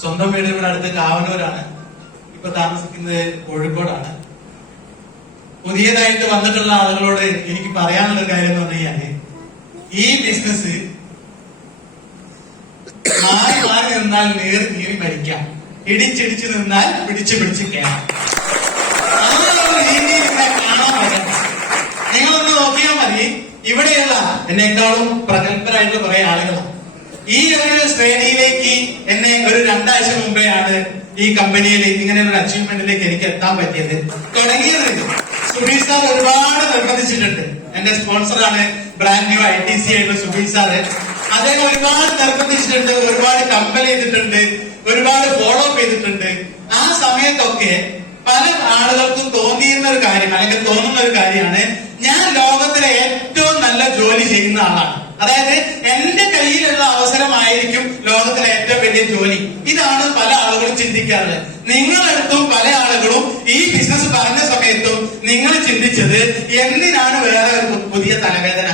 സ്വന്തം വീട് ഇവിടെ അടുത്ത് കാവനൂരാണ്. ഇപ്പൊ താമസിക്കുന്നത് കോഴിക്കോടാണ്. പുതിയതായിട്ട് വന്നിട്ടുള്ള ആളുകളോട് എനിക്ക് പറയാനുള്ള കാര്യം എന്ന് പറഞ്ഞു കഴിഞ്ഞാല്, ഈ ബിസിനസ് മാറി മാറി നിന്നാൽ നേറി നീറി മരിക്കാം, ഇടിച്ചിടിച്ച് നിന്നാൽ പിടിച്ച് പിടിച്ച് കയറാം. ആ ഒരു രീതിയിൽ ഇവിടെ കാണാൻ പറ്റും. നിങ്ങളൊന്ന് നോക്കിയാൽ മതി, ഇവിടെയുള്ള എന്നെക്കാളും പ്രഗത്ഭരായിട്ടുള്ള കുറെ ആളുകളാണ്. ഈ ഒരു ശ്രേണിയിലേക്ക് എന്നെ ഒരു 2 ആഴ്ച മുമ്പെയാണ് ഈ കമ്പനിയിൽ ഇങ്ങനെ ഒരു അച്ചീവ്മെന്റിലേക്ക് എനിക്ക് എത്താൻ പറ്റിയത്. തുടങ്ങിയത് സുബീർ സാർ ഒരുപാട് നിർബന്ധിച്ചിട്ടുണ്ട്. എന്റെ സ്പോൺസറാണ് ബ്രാൻഡ് ന്യൂ ITC ആയിട്ടുള്ള സുബീർ സാറ്. അദ്ദേഹം ഒരുപാട് നിർബന്ധിച്ചിട്ടുണ്ട്, ഒരുപാട് കമ്പൽ ചെയ്തിട്ടുണ്ട്, ഒരുപാട് ഫോളോ അപ്പ് ചെയ്തിട്ടുണ്ട്. ആ സമയത്തൊക്കെ പല ആളുകൾക്കും തോന്നിയിരുന്ന ഒരു കാര്യം, അല്ലെങ്കിൽ തോന്നുന്ന ഒരു കാര്യമാണ്, ഞാൻ ലോകത്തിലെ ഏറ്റവും നല്ല ജോലി ചെയ്യുന്ന ആളാണ്. അതായത് എന്റെ കയ്യിലുള്ള അവസരമായിരിക്കും ലോകത്തിലെ ഏറ്റവും വലിയ ജോലി. ഇതാണ് പല ആളുകളും ചിന്തിക്കാറുള്ളത്. നിങ്ങളടുത്തും പല ആളുകളും ഈ ബിസിനസ് പറഞ്ഞ സമയത്തും നിങ്ങൾ ചിന്തിച്ചത്, എന്തിനാണ് വേറെ ഒരു പുതിയ തലവേദന,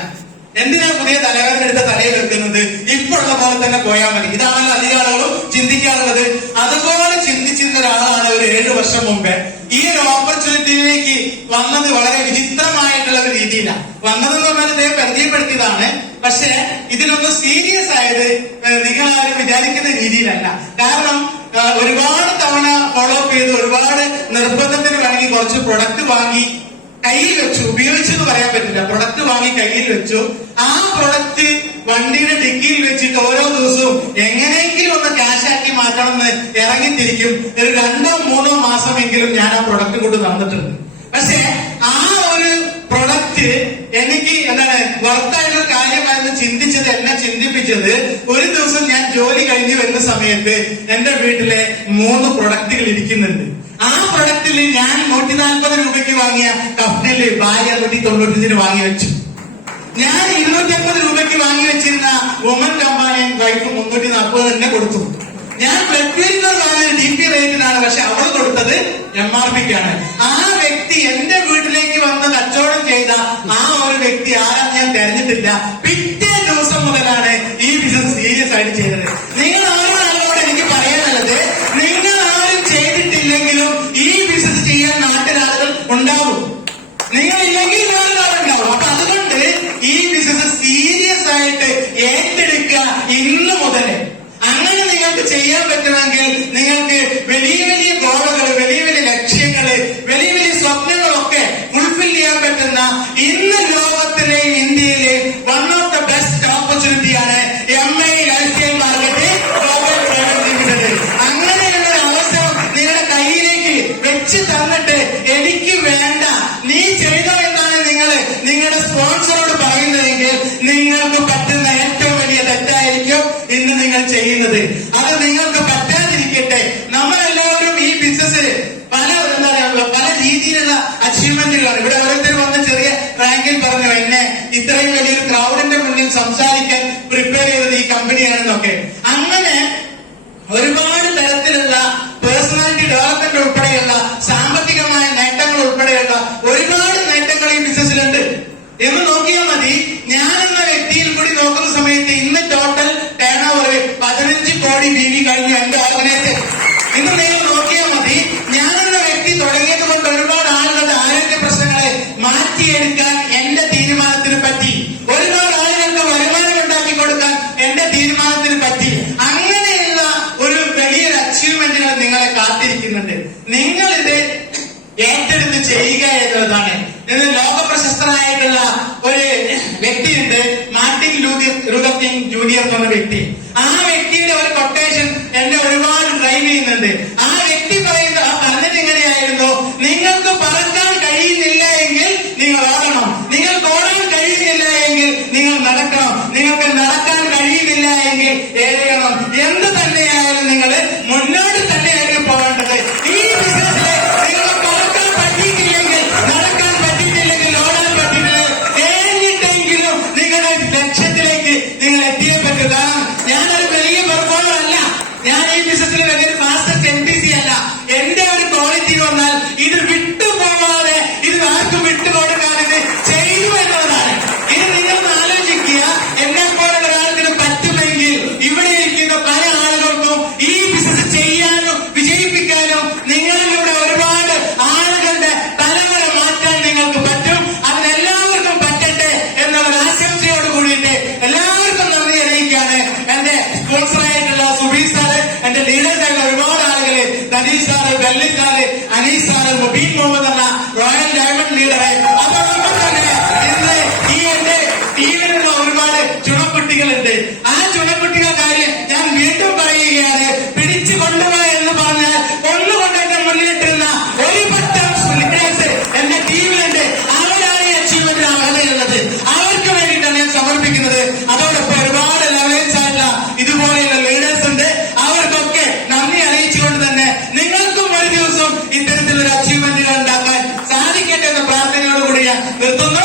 എന്തിനാണ് പുതിയ തലവേദന എടുത്ത തലയിൽ വെക്കുന്നത്, ഇപ്പോഴുള്ള പോലെ തന്നെ പോയാൽ മതി. ഇതാണല്ലോ അധികം ആളുകളും ചിന്തിക്കാറുള്ളത്. അതുപോലെ ചിന്തിച്ചിരുന്ന ഒരാളാണ് ഒരു 7 വർഷം മുമ്പേ ഈ ഒരു ഓപ്പർച്യൂണിറ്റിയിലേക്ക് വന്നത്. വളരെ വിചിത്രമായിട്ടുള്ള ഒരു രീതിയിലാണ് വന്നതെന്ന് പറഞ്ഞാൽ ഇദ്ദേഹം പരിചയപ്പെടുത്തിയതാണ്. പക്ഷെ ഇതിനൊന്നും സീരിയസ് ആയത് നിങ്ങളാരും വിചാരിക്കുന്ന രീതിയിലല്ല. കാരണം ഒരുപാട് തവണ ഫോളോ അപ്പ് ചെയ്ത്, ഒരുപാട് നിർബന്ധത്തിന് വേണമെങ്കിൽ കുറച്ച് പ്രൊഡക്റ്റ് വാങ്ങി കയ്യിൽ വെച്ചു. ഉപയോഗിച്ചെന്ന് പറയാൻ പറ്റില്ല. പ്രൊഡക്റ്റ് വാങ്ങി കയ്യിൽ വെച്ചു. ആ പ്രൊഡക്റ്റ് വണ്ടിയുടെ ഡിക്കിയിൽ വെച്ചിട്ട് ഓരോ ദിവസവും എങ്ങനെയെങ്കിലും ഒന്ന് ക്യാഷാക്കി മാറ്റണം എന്ന് ഇറങ്ങിത്തിരിക്കും. ഒരു 2-3 മാസമെങ്കിലും ഞാൻ ആ പ്രൊഡക്റ്റ് കൊണ്ട് തന്നിട്ടുണ്ട്. പക്ഷെ ആ ഒരു പ്രൊഡക്റ്റ് എനിക്ക് എന്താണ് വർത്തായിട്ടുള്ള കാര്യമായിരുന്നു ചിന്തിച്ചത്. എന്നെ ചിന്തിപ്പിച്ചത്, ഒരു ദിവസം ഞാൻ ജോലി കഴിഞ്ഞ് വരുന്ന സമയത്ത് എന്റെ വീട്ടിലെ 3 പ്രൊഡക്റ്റുകൾ ഇരിക്കുന്നുണ്ട്. ആ പ്രൊഡക്റ്റിൽ ഞാൻ 140 രൂപയ്ക്ക് വാങ്ങിയ കഫ്നില് ഭാര്യ 195 വാങ്ങി വെച്ചു. ഞാൻ 250 രൂപയ്ക്ക് വാങ്ങി വെച്ചിരുന്ന വുമൻ കമ്പാനിയൻ വൈഫ് 340 തന്നെ കൊടുത്തു. ഞാൻ പ്ലറ്റ്വീരിനർ വാങ്ങിയ DP റേറ്റിനാണ്, പക്ഷെ അവൾ കൊടുത്തത് MRPക്കാണ്. ആ വ്യക്തി എന്റെ വീട്ടിലേക്ക് വന്ന് കച്ചവടം ചെയ്ത ആ ഒരു വ്യക്തി ആരാന്ന് ഞാൻ തെരഞ്ഞിട്ടില്ല. പിറ്റേ ദിവസം മുതലാണ് ഈ ബിസിനസ് സീരിയസ് ആയിട്ട് ചെയ്തത്. നിങ്ങൾ ആരോട് എനിക്ക് പറയാനുള്ളത്, നിങ്ങൾ ആരും ചെയ്തിട്ടില്ലെങ്കിലും ഈ ബിസിനസ് ചെയ്യാൻ നാട്ടിലാളുകൾ ഉണ്ടാവും. നിങ്ങളില്ലെങ്കിൽ നാളുണ്ടാവും. അപ്പൊ അതുകൊണ്ട് ഈ ബിസിനസ് സീരിയസ് ആയിട്ട് ഏറ്റെടുക്കുക ഇന്ന് മുതൽ. അങ്ങനെ നിങ്ങൾക്ക് ചെയ്യാൻ പറ്റുമെങ്കിൽ നിങ്ങൾക്ക് വലിയ വലിയ ഗോളുകൾ, വലിയ വലിയ ലക്ഷ്യങ്ങള്, വലിയ വലിയ സ്വപ്നങ്ങളൊക്കെ ഫുൾഫിൽ ചെയ്യാൻ പറ്റുന്ന ഇന്ന് ലോകത്തിലെ ഇന്ത്യയിലെ വൺ ഓഫ് ദ ബെസ്റ്റ് ഓപ്പർച്യൂണിറ്റിയാണ് MI lifestyle market global private limited. അങ്ങനെയുള്ള ഒരു അവസരം നിങ്ങളുടെ കയ്യിലേക്ക് വെച്ച് തന്നിട്ട്, എനിക്ക് വേണ്ട, നീ ചെയ്തോ എന്നാണ് നിങ്ങളുടെ സ്പോൺസറോട് പറയുന്നതെങ്കിൽ നിങ്ങൾക്ക് പറ്റുന്ന ഏറ്റവും വലിയ തെറ്റായിരിക്കും ഇന്ന് നിങ്ങൾ ചെയ്യുന്നത്. അത് നിങ്ങൾക്ക് പറ്റാതിരിക്കട്ടെ. നമ്മളെല്ലാവരും ഈ ബിസിനസ്സിൽ പല രീതിയിലുള്ള അച്ചീവ്മെന്റുകളാണ്. ഇവിടെ ഓരോരുത്തർ വന്ന് ചെറിയ റാങ്കിൽ പറഞ്ഞു, എന്നെ ഇത്രയും വലിയൊരു ക്രൗഡിന്റെ മുന്നിൽ സംസാരിക്കാൻ പ്രിപ്പയർ ചെയ്തത് ഈ കമ്പനിയാണെന്നൊക്കെ. അങ്ങനെ ഒരുപാട് തരത്തിലുള്ള പേഴ്സണാലിറ്റി ഡെവലപ്മെന്റ് ഉൾപ്പെടെയുള്ള സാമ്പത്തികമായ നേട്ടങ്ങൾ ഉൾപ്പെടെയുള്ള ഒരുപാട് നേട്ടങ്ങൾ ഈ ബിസിനസ്സിലുണ്ട് എന്ന് നോക്കിയാൽ മതി. ഞാൻ എന്ന വ്യക്തിയിൽ കൂടി നോക്കുന്ന സമയത്ത് ഇന്ന് ടോട്ടൽ ടേൺ ഓവർ 15 കോടി BV കഴിഞ്ഞു എന്റെ ഓർഗനൈസേഷൻ. ഇന്ന് നിങ്ങൾ നോക്കിയാൽ മതി, ഞാൻ എന്ന വ്യക്തി തുടങ്ങിയത് കൊണ്ട് ഒരുപാട് ആളുകളുടെ ആരോഗ്യ പ്രശ്നങ്ങളെ മാറ്റിയെടുക്കാൻ എന്റെ തീരുമാനത്തിന് പറ്റി. ഒരുപാട് ആളുകൾക്ക് വരുമാനം ഉണ്ടാക്കി കൊടുക്കാൻ എന്റെ തീരുമാനത്തിന് പറ്റി. അങ്ങനെയുള്ള ഒരു വലിയൊരു അച്ചീവ്മെന്റുകൾ നിങ്ങളെ കാത്തിരിക്കുന്നുണ്ട്. നിങ്ങളിത് ഏറ്റെടുത്ത് ചെയ്യുക എന്നുള്ളതാണ്. ഇത് ലോക പ്രശസ്തനായിട്ടുള്ള ഒരു വ്യക്തിയുണ്ട്, മാർട്ടിൻ ലൂതർ കിങ് ജൂനിയർ എന്ന വ്യക്തി. ആ വ്യക്തിയുടെ ഒരു കൊട്ടേഷൻ എന്നെ ഒരുപാട് ഡ്രൈവ് ചെയ്യുന്നുണ്ട്. ആ വ്യക്തി പറയുന്നത് പറഞ്ഞിട്ട് എങ്ങനെയായിരുന്നു, നിങ്ങൾക്ക് പറക്കാൻ കഴിയുന്നില്ല എങ്കിൽ നിങ്ങൾ ഓടണം, നിങ്ങൾക്ക് ഓടാൻ കഴിയുന്നില്ല എങ്കിൽ നിങ്ങൾ നടക്കണം, നിങ്ങൾക്ക് നടക്കാൻ കഴിയുന്നില്ല എങ്കിൽ എഴുതണം. എന്ത് തന്നെയായാലും നിങ്ങൾ മുന്നോട്ട് തന്നെയായിരിക്കും പോകേണ്ടത്. ഈ ബിസിനസ്സിലെ നിങ്ങൾ പറക്കാൻ പറ്റിയിട്ടില്ലെങ്കിൽ, നടക്കാൻ പറ്റിയിട്ടില്ലെങ്കിൽ, ഓടാൻ പറ്റിയിട്ടില്ലെങ്കിൽ ഏങ്ങിട്ടെങ്കിലും നിങ്ങളുടെ ലക്ഷ്യത്തിലേക്ക് നിങ്ങൾ എത്തിയേ പറ്റൂ. കാരണം ഞാനൊരു വലിയ പെർഫോമർ അല്ല, ഞാൻ ഈ ബിസിനസ്സിൽ വലിയൊരു ഫാസ്റ്റസ്റ്റ് MTC അല്ല. എന്റെ ഒരു ക്വാളിറ്റി വന്നാൽ ഇത് വിട്ടുപോകാതെ, ഇത് ആർക്കും വിട്ടുകൊടുക്കാതെ ഇത് ചെയ്തു വരുന്നതാണ്. ഇത് നിങ്ങൾ ആലോചിക്കുക. എന്നെ പോലുള്ള ഒരാൾക്ക് പറ്റുമെങ്കിൽ ഇവിടെ ഇരിക്കുന്ന പല ആളുകൾക്കും ഈ ബിസിനസ് ലീഡേഴ്സ് ആയിട്ടുള്ള ഒരുപാട് ആളുകള്, തനീഷ് സാറ്, ബെല്ലി സാറ്, അനീസ് സാറ്, മുബീൻ മുഹമ്മദ് എന്ന റോയൽ ഡയമണ്ട് ലീഡറെ, അതോടൊപ്പം തന്നെ ഇന്ന് ഈ എന്റെ ടീമിലുള്ള ഒരുപാട് ചുണക്കുട്ടികളുണ്ട്. ആ ചുണക്കുട്ടികളുടെ കാര്യം ഞാൻ വീണ്ടും പറയുകയാണ്. പിടിച്ചു കൊണ്ടുപോയ എന്ന് പറഞ്ഞാൽ കൊണ്ടുകൊണ്ട് എന്റെ മുന്നിലിട്ടിരുന്ന ഒരു പറ്റം ലീഡേഴ്സ് എന്റെ ടീമിലുണ്ട്. അവരാണ് ഈ അച്ചീവ്മെന്റിന് അർഹതയുള്ളത്. അവർക്ക് വേണ്ടിയിട്ടാണ് ഞാൻ സമർപ്പിക്കുന്നത്. അതോടൊപ്പം ഒരുപാട് ലെവൽസ് ആയിട്ടുള്ള ഇതുപോലെയുള്ള ലീഡേഴ്സ് ഉണ്ട്. അവർക്കൊക്കെ നന്ദി അറിയിച്ചുകൊണ്ട് തന്നെ നിങ്ങൾക്കും ഒരു ദിവസം ഇത്തരത്തിലൊരു അച്ചീവ്മെന്റുകൾ ഉണ്ടാക്കാൻ സാധിക്കട്ടെ എന്ന പ്രാർത്ഥനയോടുകൂടി ഞാൻ നിർത്തുന്നു.